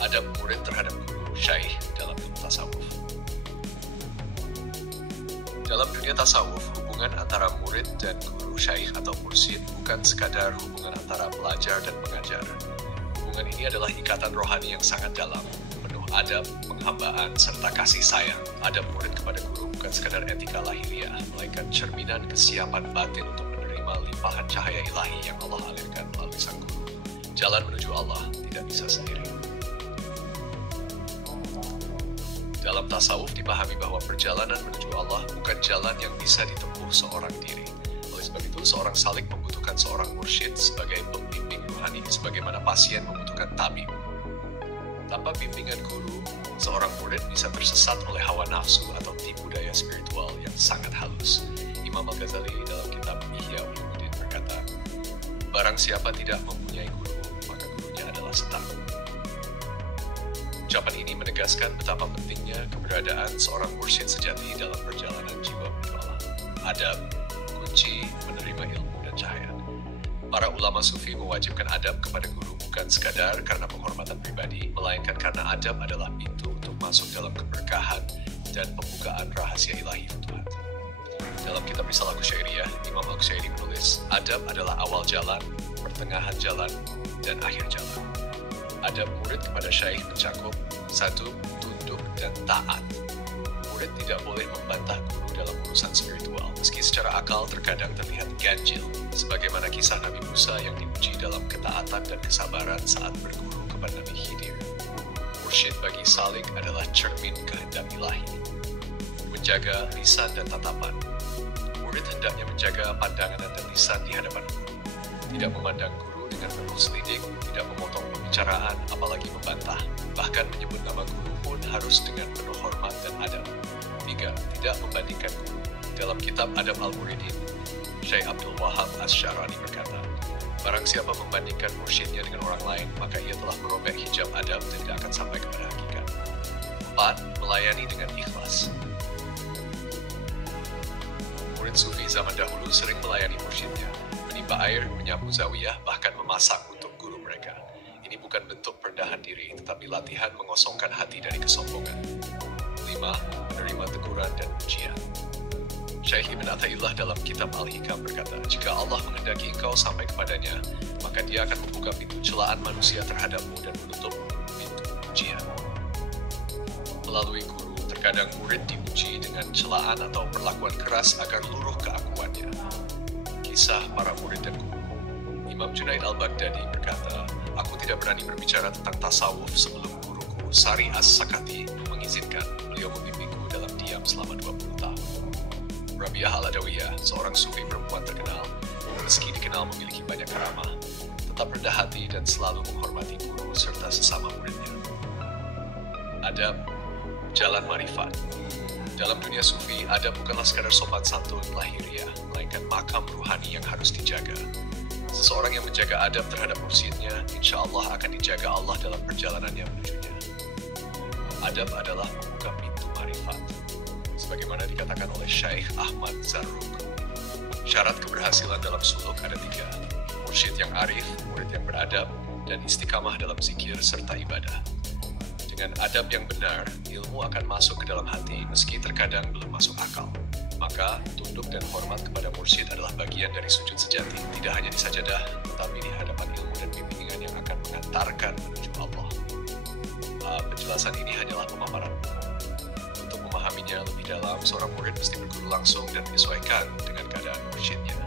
Adab murid terhadap guru syaikh dalam ilmu tasawuf. Dalam dunia tasawuf, hubungan antara murid dan guru syaikh atau mursyid bukan sekadar hubungan antara pelajar dan pengajar. Hubungan ini adalah ikatan rohani yang sangat dalam, penuh adab, penghambaan, serta kasih sayang. Adab murid kepada guru bukan sekadar etika lahiriah, melainkan cerminan kesiapan batin untuk menerima limpahan cahaya ilahi yang Allah alirkan melalui sang guru. Jalan menuju Allah tidak bisa sendiri. Dalam tasawuf dipahami bahwa perjalanan menuju Allah bukan jalan yang bisa ditempuh seorang diri. Oleh sebab itu, seorang salik membutuhkan seorang mursyid sebagai pembimbing rohani, sebagaimana pasien membutuhkan tabib. Tanpa bimbingan guru, seorang murid bisa tersesat oleh hawa nafsu atau tipu daya spiritual yang sangat halus. Imam Al-Ghazali dalam kitab Ihya Ulumuddin berkata, "Barang siapa tidak mempunyai guru, maka gurunya adalah setan." Ucapan ini menegaskan betapa pentingnya keberadaan seorang mursyid sejati dalam perjalanan jiwa menuju Allah. Adab, kunci menerima ilmu dan cahaya. Para ulama sufi mewajibkan adab kepada guru bukan sekadar karena penghormatan pribadi, melainkan karena adab adalah pintu untuk masuk dalam keberkahan dan pembukaan rahasia ilahi Futuhat. Dalam kitab Risalah Qusyairiyah, Imam Al-Qusyairi menulis, adab adalah awal jalan, pertengahan jalan, dan akhir jalan. Adab murid kepada syaikh mencakup 1. Tunduk dan taat. Murid tidak boleh membantah guru dalam urusan spiritual, meski secara akal terkadang terlihat ganjil, sebagaimana kisah Nabi Musa yang diuji dalam ketaatan dan kesabaran saat berguru kepada Nabi Khidir. Mursyid bagi salik adalah cermin kehendak ilahi. Menjaga lisan dan tatapan. Murid hendaknya menjaga pandangan dan lisan di hadapan guru. Tidak memandang guru dengan penuh selidik, tidak memotong pembicaraan, apalagi membantah. Bahkan menyebut nama guru pun harus dengan penuh hormat dan adab. 3. Tidak membandingkan guru. Dalam kitab Adab Al-Muridin, Syekh Abdul Wahab Asy-Syarani berkata, barang siapa membandingkan mursyidnya dengan orang lain, maka ia telah merobek hijab adab dan tidak akan sampai kepada hakikat. 4. Melayani dengan ikhlas. Murid sufi zaman dahulu sering melayani mursyidnya, menimba air, menyapu zawiyah, bahkan memasak untuk guru mereka. Ini bukan bentuk perendahan diri, tetapi latihan mengosongkan hati dari kesombongan. 5. Menerima teguran dan ujian. Syekh Ibn Athaillah dalam kitab Al-Hikam berkata, jika Allah menghendaki engkau sampai kepadanya, maka dia akan membuka pintu celaan manusia terhadapmu dan menutup pintu ujian. Melalui guru, terkadang murid diuji dengan celaan atau perlakuan keras agar luruh keakuannya. Kisah para murid dan guru. Imam Junaid Al-Baghdadi berkata, aku tidak berani berbicara tentang tasawuf sebelum guruku Sari As-Sakati mengizinkan. Beliau membimbingku dalam diam selama 20 tahun. Rabi'ah Al-Adawiyah, seorang sufi perempuan terkenal, meski dikenal memiliki banyak karamah, tetap rendah hati dan selalu menghormati guru serta sesama muridnya. Adab, jalan marifat. Dalam dunia sufi, adab bukanlah sekadar sopan santun lahiriah, melainkan makam ruhani yang harus dijaga. Seseorang yang menjaga adab terhadap mursyidnya, insya Allah akan dijaga Allah dalam perjalanannya menujunya. Adab adalah membuka pintu marifat. Sebagaimana dikatakan oleh Syekh Ahmad Zarruq. Syarat keberhasilan dalam suluk ada 3. Mursyid yang arif, murid yang beradab, dan istiqamah dalam zikir serta ibadah. Dengan adab yang benar, ilmu akan masuk ke dalam hati meski terkadang belum masuk akal. Maka, tunduk dan hormat kepada mursyid adalah bagian dari sujud sejati, tidak hanya di sajadah, tetapi di hadapan ilmu dan bimbingan yang akan mengantarkan menuju Allah. Penjelasan ini hanyalah pemaparan umum. Untuk memahaminya lebih dalam, seorang murid mesti berguru langsung dan menyesuaikan dengan keadaan mursyidnya.